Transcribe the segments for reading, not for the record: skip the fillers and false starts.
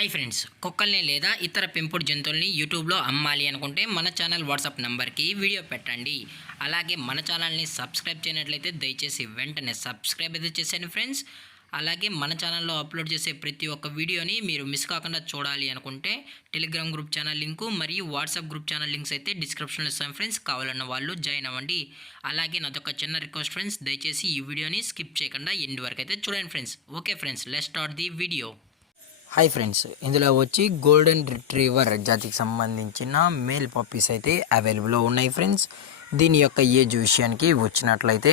Hi friends, కుక్కల్ని లేదా ఇతర పెంపుడు జంతువుల్ని యూట్యూబ్లో అమ్మాలి అనుకుంటే మన ఛానల్ వాట్సాప్ నెంబర్కి వీడియో పెట్టండి. అలాగే మన ఛానల్ని సబ్స్క్రైబ్ చేయనట్లయితే దయచేసి వెంటనే సబ్స్క్రైబ్ అయితే చేసేయండి ఫ్రెండ్స్. అలాగే మన ఛానల్లో అప్లోడ్ చేసే ప్రతి ఒక్క వీడియోని మీరు మిస్ కాకుండా చూడాలి అనుకుంటే టెలిగ్రామ్ గ్రూప్ ఛానల్ లింకు మరియు వాట్సాప్ గ్రూప్ ఛానల్ లింక్స్ అయితే డిస్క్రిప్షన్లో ఇస్తాను ఫ్రెండ్స్. కావాలన్న వాళ్ళు జాయిన్ అవ్వండి. అలాగే నాదొక చిన్న రిక్వెస్ట్ ఫ్రెండ్స్, దయచేసి ఈ వీడియోని స్కిప్ చేయకుండా ఎండ్ వరకు అయితే చూడండి friends. Okay friends, let's start the video. Hi friends, ఇందులో వచ్చి గోల్డెన్ రిట్రీవర్ జాతికి సంబంధించిన మేల్ పప్పీస్ అయితే అవైలబుల్లో ఉన్నాయి ఫ్రెండ్స్. దీని యొక్క ఏజ్ విషయానికి వచ్చినట్లయితే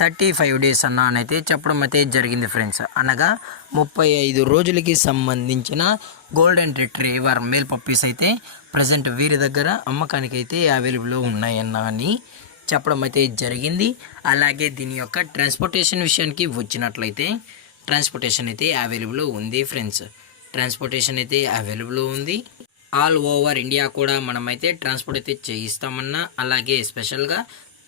35 డేస్ అయితే చెప్పడం అయితే జరిగింది ఫ్రెండ్స్. అనగా 35 రోజులకి సంబంధించిన గోల్డెన్ రిట్రీవర్ మేల్ పప్పీస్ అయితే ప్రజెంట్ వీరి దగ్గర అమ్మకానికి అయితే అవైలబుల్లో ఉన్నాయని చెప్పడం అయితే జరిగింది. అలాగే దీని యొక్క ట్రాన్స్పోర్టేషన్ విషయానికి వచ్చినట్లయితే ట్రాన్స్పోర్టేషన్ అయితే అవైలబుల్ ఉంది ఫ్రెండ్స్. ట్రాన్స్పోర్టేషన్ అయితే అవైలబుల్ ఉంది. ఆల్ ఓవర్ ఇండియా కూడా మనమైతే ట్రాన్స్పోర్ట్ అయితే చేయిస్తామన్నా, అలాగే స్పెషల్గా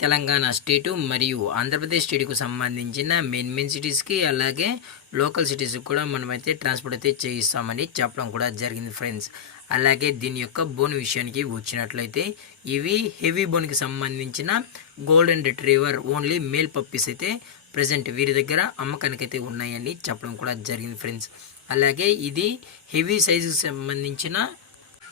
తెలంగాణ స్టేటు మరియు ఆంధ్రప్రదేశ్ స్టేట్కు సంబంధించిన మెయిన్ సిటీస్కి అలాగే లోకల్ సిటీస్కి కూడా మనమైతే ట్రాన్స్పోర్ట్ అయితే చేయిస్తామని చెప్పడం కూడా జరిగింది ఫ్రెండ్స్. అలాగే దీని యొక్క బోన్ విషయానికి వచ్చినట్లయితే ఇవి హెవీ బోన్కి సంబంధించిన golden retriever only male puppies అయితే ప్రజెంట్ వీరి దగ్గర అమ్మకానికైతే ఉన్నాయని చెప్పడం కూడా జరిగింది ఫ్రెండ్స్. అలాగే ఇది హెవీ సైజుకి సంబంధించిన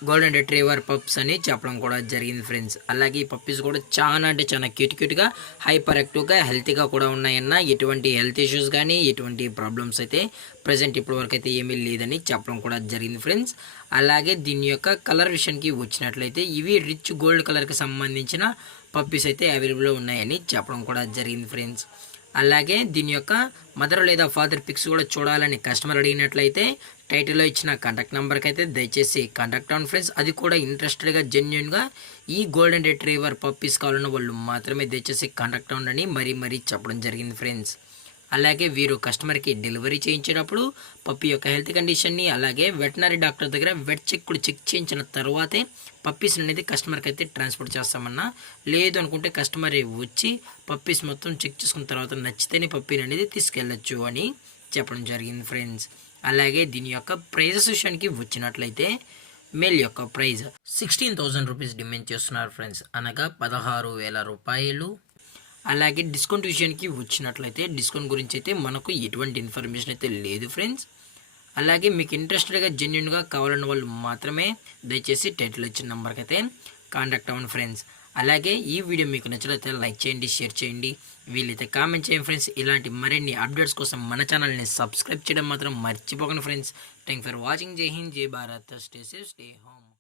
గోల్డెన్ రిట్రీవర్ పప్స్ అని చెప్పడం కూడా జరిగింది ఫ్రెండ్స్. అలాగే ఈ పప్పీస్ కూడా చాలా అంటే చాలా క్యూట్గా హైపర్ యాక్టివ్గా హెల్తీగా కూడా ఉన్నాయన్న. ఎటువంటి హెల్త్ ఇష్యూస్ కానీ ఎటువంటి ప్రాబ్లమ్స్ అయితే ప్రజెంట్ ఇప్పటివరకు అయితే ఏమీ లేదని చెప్పడం కూడా జరిగింది ఫ్రెండ్స్. అలాగే దీని యొక్క కలర్ విషయానికి వచ్చినట్లయితే ఇవి రిచ్ గోల్డ్ కలర్కి సంబంధించిన పప్పీస్ అయితే అవైలబుల్లో ఉన్నాయని చెప్పడం కూడా జరిగింది ఫ్రెండ్స్. అలాగే దీని యొక్క మదర్ లేదా ఫాదర్ పిక్స్ కూడా చూడాలని కస్టమర్ అడిగినట్లయితే టైటిల్లో ఇచ్చిన కాంటాక్ట్ నెంబర్కి అయితే దయచేసి కాంటాక్ట్ అవ్వండి ఫ్రెండ్స్. అది కూడా ఇంట్రెస్టెడ్గా జెన్యున్గా ఈ గోల్డెన్ రిట్రీవర్ పప్పీస్ కావాలన్న వాళ్ళు మాత్రమే దయచేసి కాంటాక్ట్ అవ్వండి మరీ చెప్పడం జరిగింది ఫ్రెండ్స్. అలాగే వీరు కస్టమర్కి డెలివరీ చేయించేటప్పుడు పప్పి యొక్క హెల్త్ కండిషన్ని అలాగే వెటనరీ డాక్టర్ దగ్గర వెట్ చెక్ కూడా చెక్ చేయించిన తర్వాతే పప్పీస్ అనేది కస్టమర్కి అయితే ట్రాన్స్పోర్ట్ చేస్తామన్నా. లేదు అనుకుంటే కస్టమర్ వచ్చి పప్పీస్ మొత్తం చెక్ చేసుకున్న తర్వాత నచ్చితేనే పప్పీని అనేది తీసుకెళ్ళచ్చు అని చెప్పడం జరిగింది ఫ్రెండ్స్. అలాగే దీని యొక్క ప్రైజెస్ విషయానికి వచ్చినట్లయితే మేల్ యొక్క ప్రైజ్ 16,000 రూపీస్ డిమాండ్ చేస్తున్నారు ఫ్రెండ్స్, అనగా 16,000 రూపాయలు. అలాగే డిస్కౌంట్ విషయానికి వచ్చినట్లయితే డిస్కౌంట్ గురించి అయితే మనకు ఎటువంటి ఇన్ఫర్మేషన్ అయితే లేదు ఫ్రెండ్స్. అలాగే మీకు ఇంట్రెస్టెడ్గా జెన్యున్గా కావాలన్న వాళ్ళు మాత్రమే దయచేసి టైటిల్ ఇచ్చిన నెంబర్కి అయితే కాంటాక్ట్ అవ్వండి ఫ్రెండ్స్. అలాగే ఈ వీడియో మీకు నచ్చినట్లయితే లైక్ చేయండి, షేర్ చేయండి, వీలైతే కామెంట్ చేయండి ఫ్రెండ్స్. ఇలాంటి మరిన్ని అప్డేట్స్ కోసం మన ఛానల్ని సబ్స్క్రైబ్ చేయడం మాత్రం మర్చిపోకండి ఫ్రెండ్స్. Thank for watching. జై హింద్, జై Bharat, stay safe, stay home.